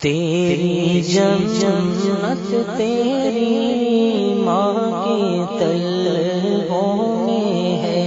तेरी जन्नत तेरी माँ के तलवों में है,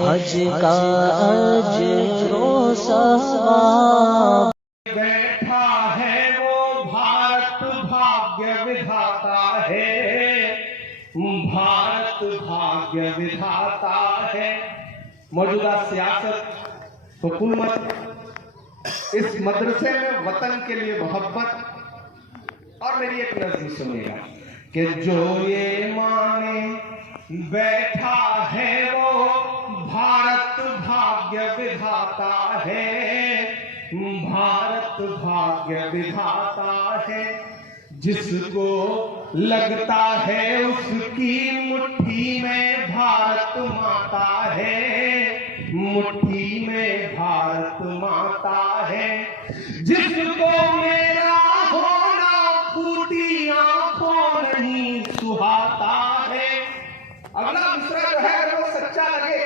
हज का अजरो सवाब। बैठा है वो भारत भाग्य विधाता है, भारत भाग्य विधाता है। मौजूदा सियासत हुकूमत इस मदरसे में वतन के लिए मोहब्बत और मेरी एक नज़र सुनिएगा कि जो ये माने बैठा है वो भारत भाग्य विधाता है, भारत भाग्य विधाता है। जिसको लगता है उसकी मुट्ठी में भारत माता है, मुट्ठी में भारत माता है। जिसको मेरा होना फूटी आंखों नहीं सुहाता है। अगला दूसरा जो है अगर वो सच्चा लगे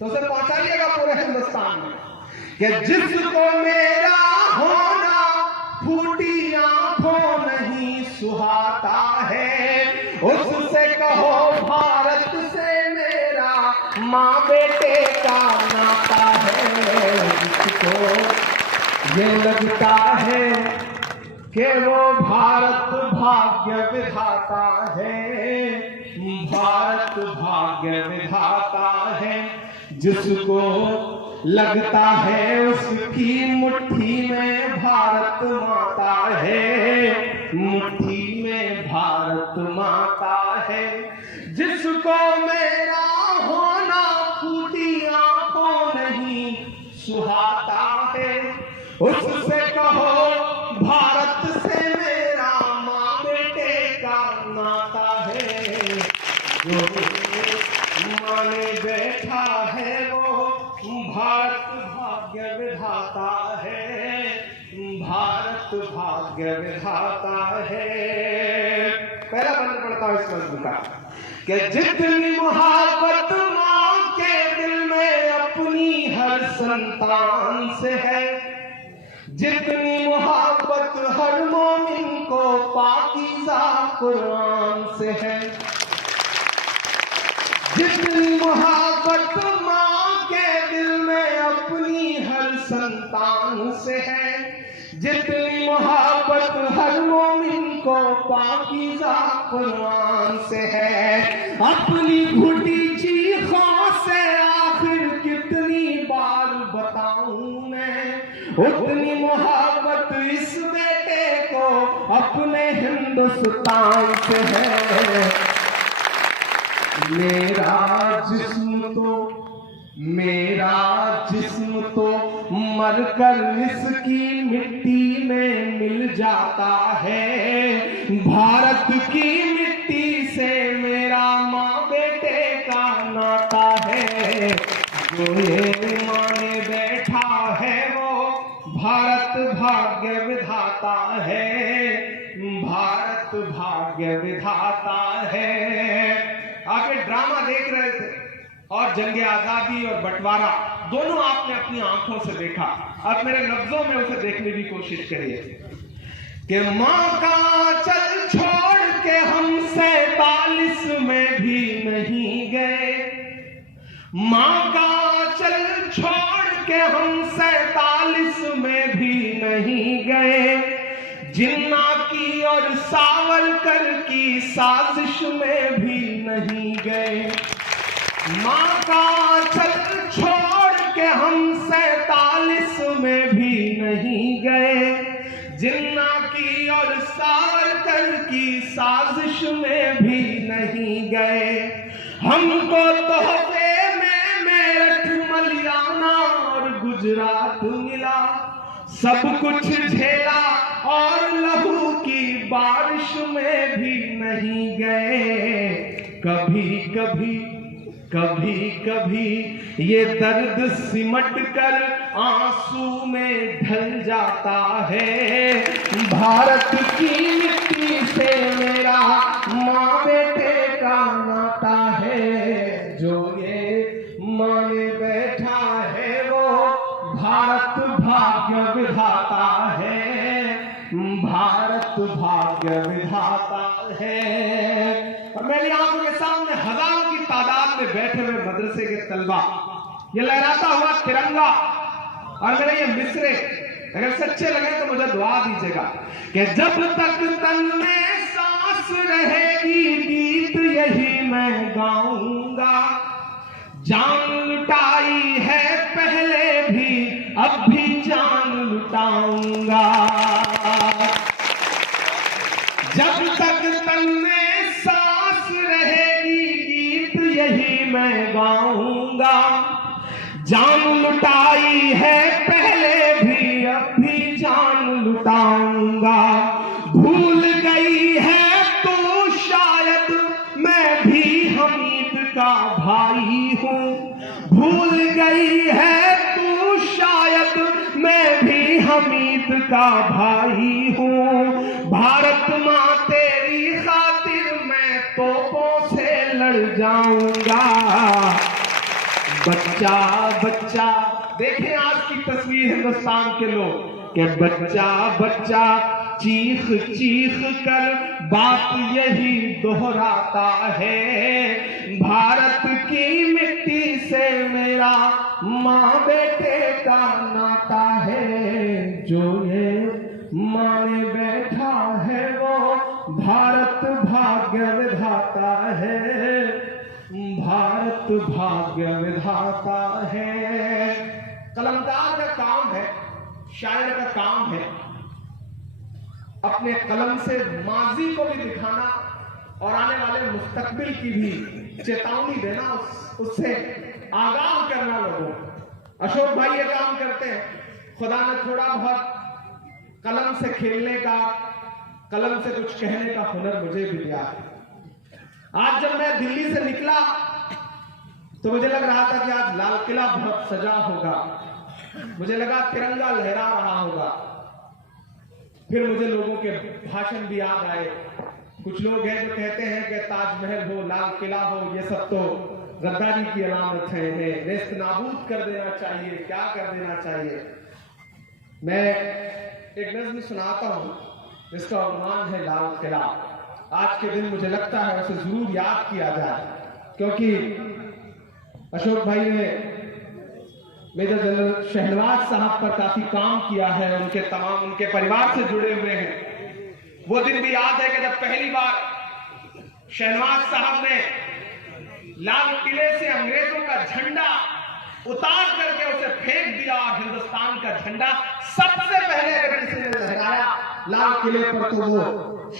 तो उसे पहुंचाइएगा पूरे हिंदुस्तान में कि जिसको मेरा होना फूटी आंखों नहीं सुहाता है, उससे कहो भारत से मेरा माँ बेटे का नाता है। जिसको ये लगता है कि वो भारत भाग्य विधाता है, भारत भाग्य विधाता है। जिसको लगता है उसकी मुट्ठी में भारत माता है, मुट्ठी में भारत माता है। जिसको मेरा होना फूटी आंखों नहीं सुहाता है, उससे कहो भारत से मेरा माँ बेटे का नाता है। जो माने बैठा है वो भारत भाग्य विधाता है, भारत भाग्य विधाता है। पहला बंद पड़ता है इस मजबूत का कि जितनी मोहब्बत माँ के दिल में अपनी हर संतान से है, जितनी मोहब्बत हर मोमिन को पाकीज़ा कुरान से है, जितनी मोहब्बत माँ के दिल में अपनी हर संतान से है, जितनी मोहब्बत हर मोमिन को पाकीज़ा कुरान से है। अपनी घुटी चीखों से आखिर कितनी बार बताऊं मैं, उतनी मोहब्बत इस बेटे को अपने हिंदुस्तान से है। मेरा जिस्म तो मरकर इसकी मिट्टी में मिल जाता है, भारत की मिट्टी से मेरा माँ बेटे का नाता है। जो ये माने बैठा है वो भारत भाग्य विधाता है, भारत भाग्य विधाता है। आगे ड्रामा देख रहे थे और जंगे आजादी और बंटवारा दोनों आपने अपनी आंखों से देखा। अब मेरे लफ्जों में उसे देखने की कोशिश करिए कि माँ का चल छोड़ के हम 47 में भी नहीं गए, माँ का चल छोड़ के हम 47 में भी नहीं गए, जिन्ना की और सावरकर की साजिश में भी नहीं गए। माँ का चल छोड़ के हम 47 में भी नहीं गए, जिन्ना की और सावरकर की साजिश में भी नहीं गए। हमको तोहफे में मेरठ मलियाना और गुजरात मिला, सब कुछ झेला और लहू की बारिश में भी नहीं गए। कभी कभी ये दर्द सिमट कर आंसू में ढल जाता है, भारत की मिट्टी से मेरा माँ बेटे का नाता है। जो ये माने बैठा है वो भारत भाग्य विधाता है, भारत भाग्य विधाता है। और मेरी आंखों के सामने हजारों की तादाद में बैठे हुए मदरसे के तलबा, ये लहराता हुआ तिरंगा और मेरे ये मिसरे अगर सच्चे लगे तो मुझे दुआ दीजिएगा कि जब तक तन में सांस रहेगी गीत यही मैं गाऊंगा। जान लुटाई है पहले भी अब भी जान लुटाऊंगा। जब तक तन में सांस रहेगी गीत यही मैं गाऊंगा। जान लुटाई है पहले भी अब भी जान लुटाऊंगा। भूल गई है तो शायद मैं भी हमीद का भाई हूँ। भूल गई है तो शायद मैं भी हमीद का भाई हूँ। भारत माँ तेरी खातिर मैं तोपों से लड़ जाऊंगा। बच्चा बच्चा, देखें आज की तस्वीर हिंदुस्तान के लोग कि बच्चा बच्चा चीख चीख कर बात यही दोहराता है। भारत की मिट्टी से मेरा माँ बेटे का नाता है। जो ये माने बैठा है वो भारत भाग्य विधाता है। भारत भाग्य विधाता है। कलमकार का काम है, शायर का काम है अपने कलम से माजी को भी दिखाना और आने वाले मुस्तकबिल की भी चेतावनी देना, उससे आगाह करना लोगों। अशोक भाई ये काम करते हैं। खुदा ने थोड़ा बहुत कलम से खेलने का, कलम से कुछ कहने का हुनर मुझे भी दिया है। आज जब मैं दिल्ली से निकला तो मुझे लग रहा था कि आज लाल किला बहुत सजा होगा। मुझे लगा तिरंगा लहरा रहा होगा। फिर मुझे लोगों के भाषण भी याद आए। कुछ लोग हैं जो कहते हैं कि ताजमहल हो, लाल किला हो, ये सब तो गद्दारी की अलामत है, इन्हें नेस्त नाबूद कर देना चाहिए, क्या कर देना चाहिए। मैं एक नज़्म सुनाता हूं जिसका उन्वान है लाल किला। आज के दिन मुझे लगता है उसे जरूर याद किया जाए, क्योंकि अशोक भाई ने मेजर जनरल शहनवाज साहब पर काफी काम किया है, उनके परिवार से जुड़े हुए हैं। वो दिन भी याद है कि जब पहली बार शहनवाज साहब ने लाल किले से अंग्रेजों का झंडा उतार करके उसे फेंक दिया और हिंदुस्तान का झंडा सबसे पहले अगर किसी ने लहराया लाल किले पर तो वो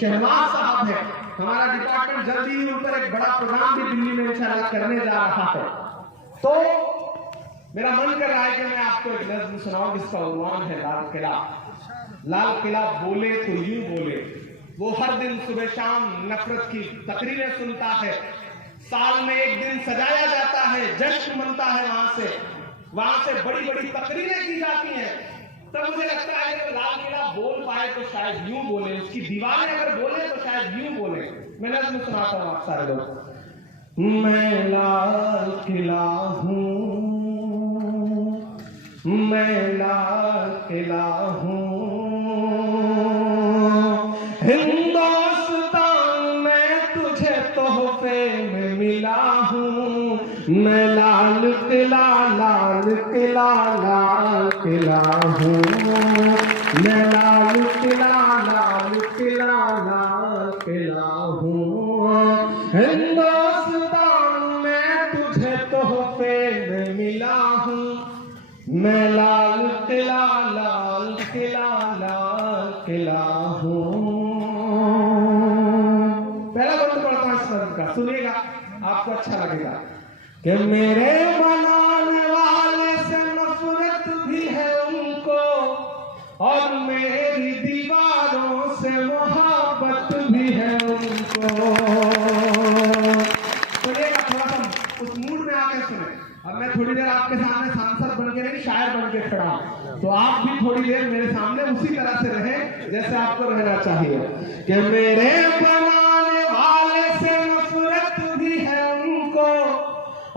शहनवाज साहब है। हमारा डिपार्टमेंट जल्दी ही उन पर एक बड़ा प्रोग्राम भी दिल्ली में इंशाल्लाह करने जा रहा है। तो मेरा मन कर रहा है कि मैं आपको एक नज़्म सुनाऊं जिसका उन्वान है लाल किला। लाल किला बोले तो यूं बोले। वो हर दिन सुबह शाम नफरत की तकरीरें सुनता है। साल में एक दिन सजाया जाता है, जश्न मनता है, वहां से बड़ी बड़ी तकरीरें की जाती हैं। तब मुझे लगता है कि लाल किला बोल पाए तो शायद यूं बोले, उसकी दीवारें अगर बोले तो शायद यूं बोले। मैं नज़्म सुनाता हूं आप सारे लोग। मैं लाल किला हूं, मैं लाल किला हूं, हिंदुस्तान में तुझे तोहफे में मिला हूं। मैं लाल किला, लाल किला, लाल किला हूं। मैं लाल किला, लाल किला, लाल किला हूं। हिंदुस्तान में तुझे तोहफे में मिला हूं। मैं लाल किला, लाल किला, लाल किला हूं। पहला बंद पढ़ता हूं इस नज़्म का, सुनिएगा आपको अच्छा लगेगा कि मेरे बनाने वाले से नफरत भी है उनको और मेरी दीवारों से मोहब्बत भी है उनको। सुनिएगा थोड़ा सा उस मूड में आके सुने। अब मैं थोड़ी देर आपके सामने सांसद बन के नहीं, शायर बन के खड़ा हूं, तो आप भी थोड़ी देर मेरे सामने उसी तरह से रहें जैसे आपको रहना चाहिए कि मेरे बनाने वाले से नफरत भी है उनको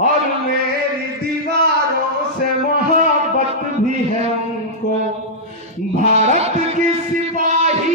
और मेरी दीवारों से मोहब्बत भी है उनको। भारत की सिपाही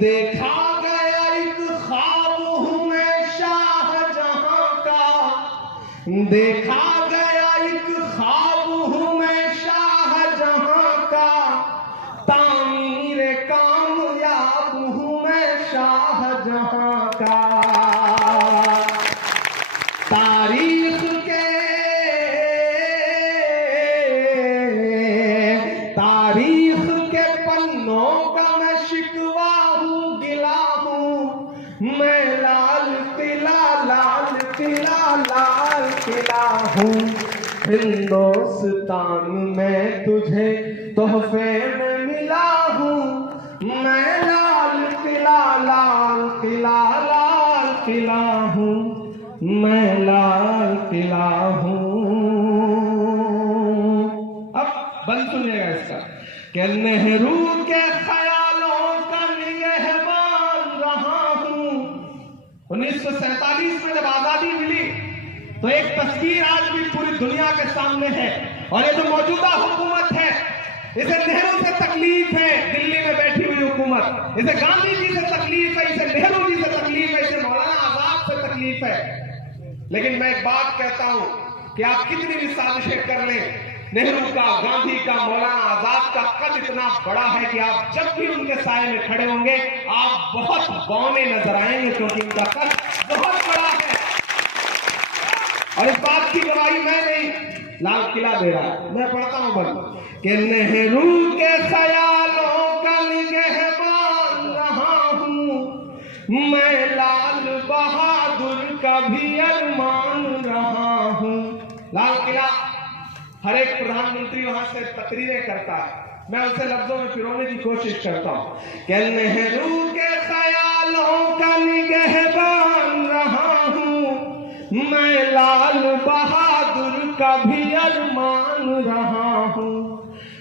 देखा गया एक ख्वाब हूँ मैं शाहजहां का, देखा गया एक ख्वाब हूँ मैं शाहजहां का, तामीर कामयाब हूँ मैं शाहजहां का। तारीख के पन्नों का मैं शिकवा हूँ, गिला हूँ मैं लाल किला हूँ। हिंदुस्तान में तुझे तोहफे में मिला हूँ, मैं लाल किला हूँ, मैं लाल किला हूँ। अब बंद सुनिएगा इसका कि नेहरू के ख्यालों का निगहबान रहा हूँ। 1947 में जब आजादी मिली तो एक तस्वीर आज भी पूरी दुनिया के सामने है, और ये जो मौजूदा हुकूमत है इसे नेहरू से तकलीफ है, दिल्ली में बैठी हुई हुकूमत, इसे गांधी जी से तकलीफ है, इसे नेहरू जी से तकलीफ है, इसे मौलाना आजाद से तकलीफ है। लेकिन मैं एक बात कहता हूं कि आप कितनी भी साजिशें कर लें, नेहरू का, गांधी का, मौलाना आजाद का कद इतना बड़ा है कि आप जब भी उनके साए में खड़े होंगे आप बहुत बौने नजर आएंगे, क्योंकि उनका कद बहुत बड़ा है। और इस बात की गवाही मैं नहीं, लाल किला दे रहा है। मैं पढ़ता हूं बंद कि नेहरू के ख्यालों का निगहबान रहा हूं, मैं लाल बहादुर का भी अरमान रहा हूं। लाल किला हर एक प्रधानमंत्री वहां से तकरीरें करता है, मैं उसे लफ्जों में पिरोने की कोशिश करता हूं कि नेहरू के ख्यालों का निगहबान रहा हूं, मैं लाल बहादुर का भी अरमान रहा हूं।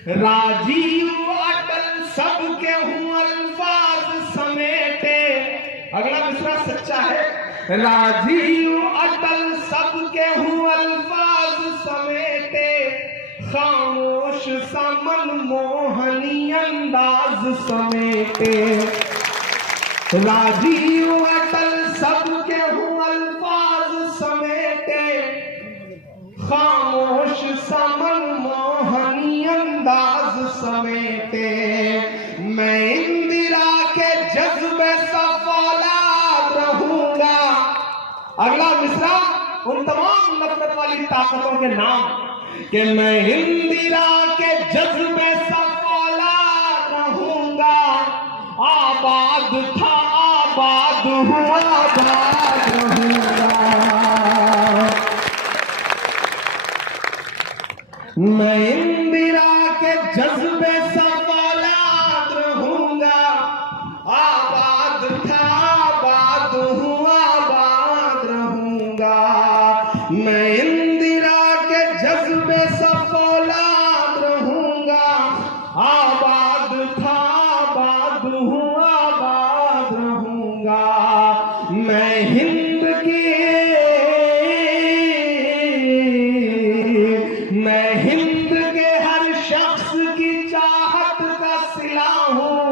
राजीव अटल सबके हूं अल्फाज समेटे, अगला मिसरा सच्चा है, राजीव अटल सबके हूं अल्फाज समेटे, खामोश सा मनमोहनी अंदाज समेटे। राजीव अटल सबके हूं अल्फाज समेटे, खामोश सा मनमोहनी अंदाज समेटे। मैं इंदिरा के जज्बे सा फौलाद रहूंगा। अगला मिसरा उन तमाम नफरत वाली ताकतों के नाम कि मैं इंदिरा के जज्बे सा फौलाद रहूंगा, आबाद था आबाद हुआ आबाद रहूंगा। मैं इंदिरा के जज्बे सा फौलाद रहूंगा, आबाद था आबाद हुआ आबाद रहूंगा। मैं इंदिरा के जज्बे सा फौलाद रहूंगा, आबाद था आबाद हुआ आबाद रहूंगा। मैं हिंद के हर शख्स की चाहत का सिला हूं,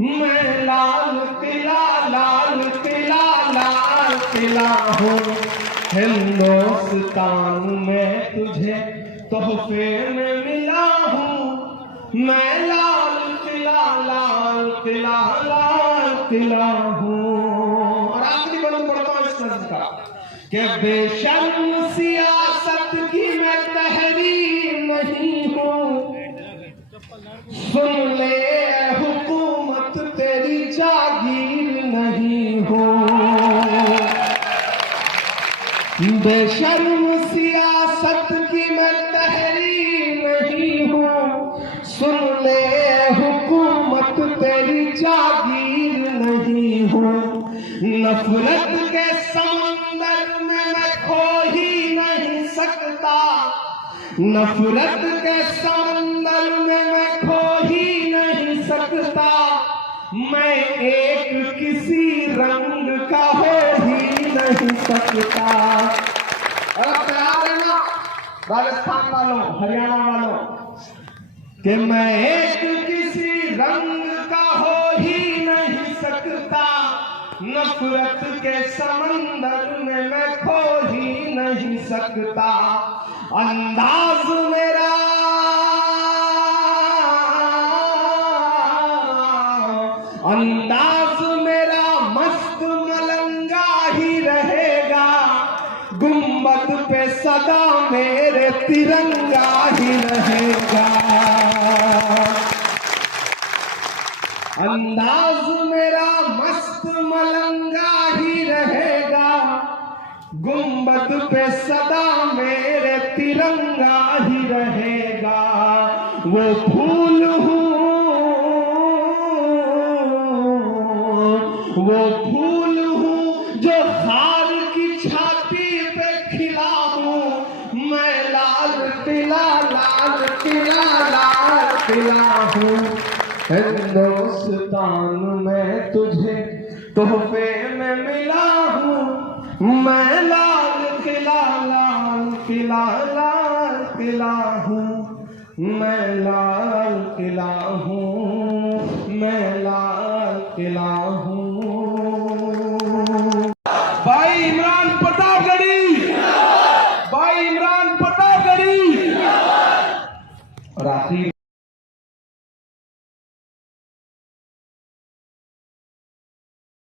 मैं लाल किला हूं। हिंदुस्तान में तुझे तोहफे में मिला हूं, मैं लाल किला हूं। और आखिरी बंद पढ़ता हूं इस नज़्म का कि बेशर्म सियासत की मैं तहरीर नहीं हूं, सुन ले हुकूमत तेरी जागीर नहीं हूं। बेशर्म सियासत की मैं तहरीर नहीं हूं, सुन ले हुकूमत तेरी जागीर नहीं हूं। नफरत के समंदर में मैं खो ही नहीं सकता, नफरत के समंदर में मैं खो ही नहीं सकता। मैं एक किसी रंग का हो ही नहीं सकता। और अब तैयार है ना राजस्थान वालों, हरियाणा वालों, कि मैं एक किसी रंग का हो ही नहीं सकता। नफरत के समंदर में मैं खो ही नहीं सकता। अंदाज मेरा मस्त मलंगा ही रहेगा, गुंबद पे सदा मेरे तिरंगा ही रहेगा। अंदाज मेरा मस्त मलंगा ही रहेगा, गुंबद पे सदा मेरे तिरंगा ही रहेगा। वो फूल हूँ जो हार की छाती पे खिला हूँ, मैं लाल किला हूँ। हिंदुस्तान में तुझे तोहफे में मिला हूँ, मैं लाल किला हूँ। मैं लाल किला हूँ, मैं लाल किला हूँ।